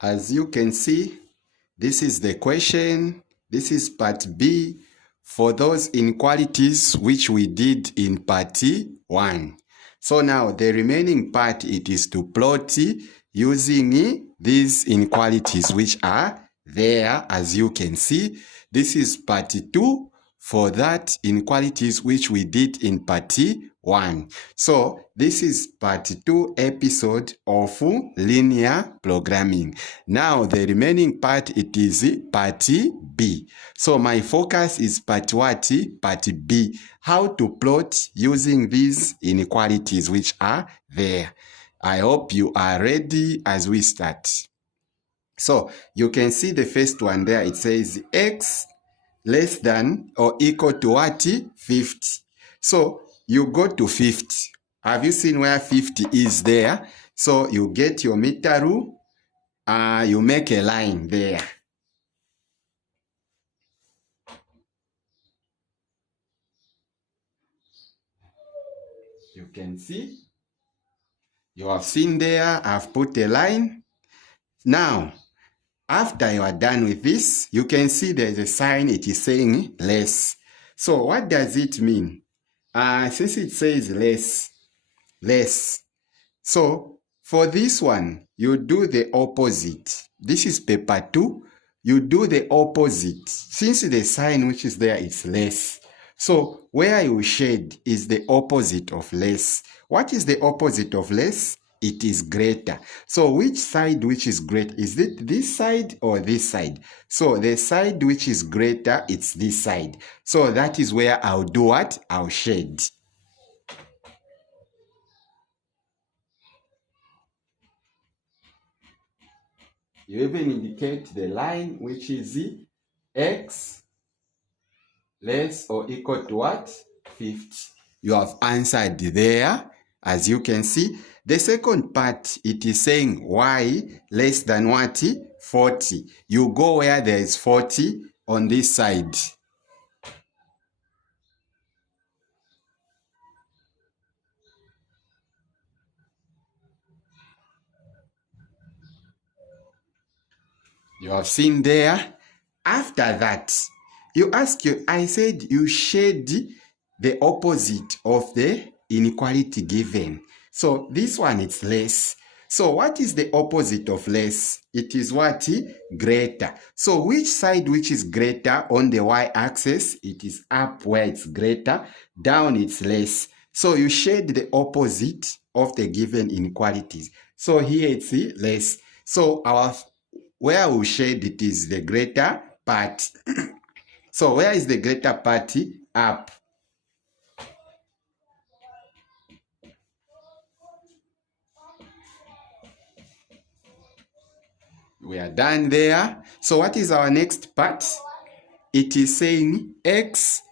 As you can see, this is the question. This is part B for those inequalities which we did in part 1. So now the remaining part, it is to plot using these inequalities which are there, as you can see. This is part 2 for that inequalities which we did in part 1. So this is part 2 episode of linear programming. Now the remaining part, it is part B. So my focus is part what? Part B. How to plot using these inequalities which are there. I hope you are ready as we start. So you can see the first one there. It says x less than or equal to what? 50. So you go to 50. Have you seen where 50 is there? So you get your meter rule. You make a line there. You can see. You have seen there, I've put a line. Now, after you are done with this, you can see there's a sign, it is saying less. So what does it mean? Since it says less. So for this one, you do the opposite. This is paper 2. You do the opposite. Since the sign which is there is less. So where you shade is the opposite of less. What is the opposite of less? It is greater. So which side which is greater? Is it this side or this side? So the side which is greater, it's this side. So that is where I'll do what? I'll shade. You even indicate the line which is x less or equal to what? 50. You have answered there, as you can see. The second part, it is saying y less than what? 40. You go where there is 40 on this side. You have seen there. After that, I said you shade the opposite of the inequality given. So this one is less. So what is the opposite of less? It is what? Greater. So which side which is greater on the y-axis? It is up where it's greater, down it's less. So you shade the opposite of the given inequalities. So here it's less. So where we shade it is the greater part. So where is the greater part? Up. We are done there. So what is our next part? It is saying x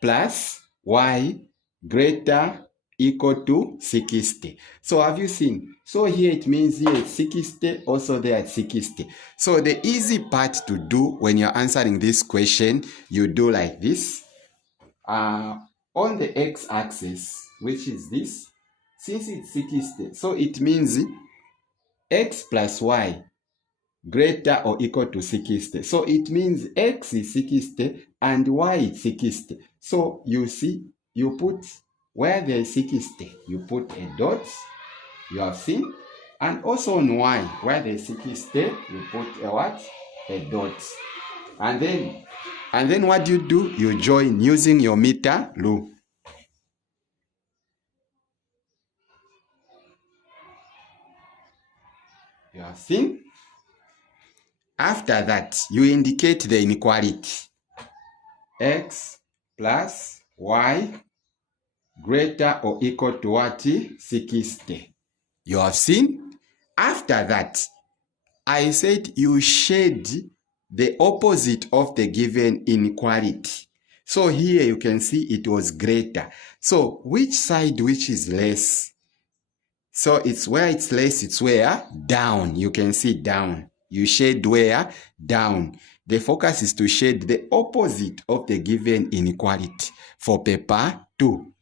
plus y greater equal to 60. So have you seen? So here it means here it's 60, also there it's 60. So the easy part to do when you're answering this question, you do like this. On the x-axis, which is this, since it's 60, so it means x plus y greater or equal to 60. So it means x is 60 and y is 60. So you see, you put where there is 60, you put a dot, you have seen. And also on y, where there is 60, you put a what? A dot. And then what do? You join using your meter rule. You have seen? After that, you indicate the inequality. X plus y greater or equal to what? 60. You have seen? After that, I said you shade the opposite of the given inequality. So here you can see it was greater. So which side which is less? So it's where it's less, it's where? Down. You can see down. You shade where? Down. The focus is to shade the opposite of the given inequality for paper 2.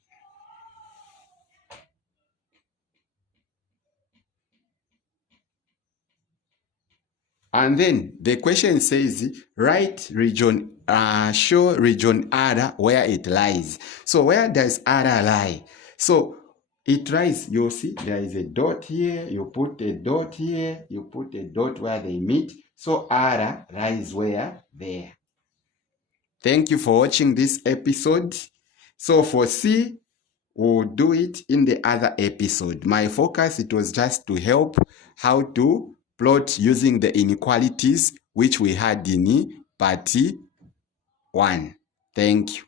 And then the question says, write region, show region R where it lies. So where does R lie? So it lies, you'll see there is a dot here, you put a dot here, you put a dot where they meet. So R lies where? There. Thank you for watching this episode. So for C, we'll do it in the other episode. My focus, it was just to help how to plot using the inequalities which we had in part 1. Thank you.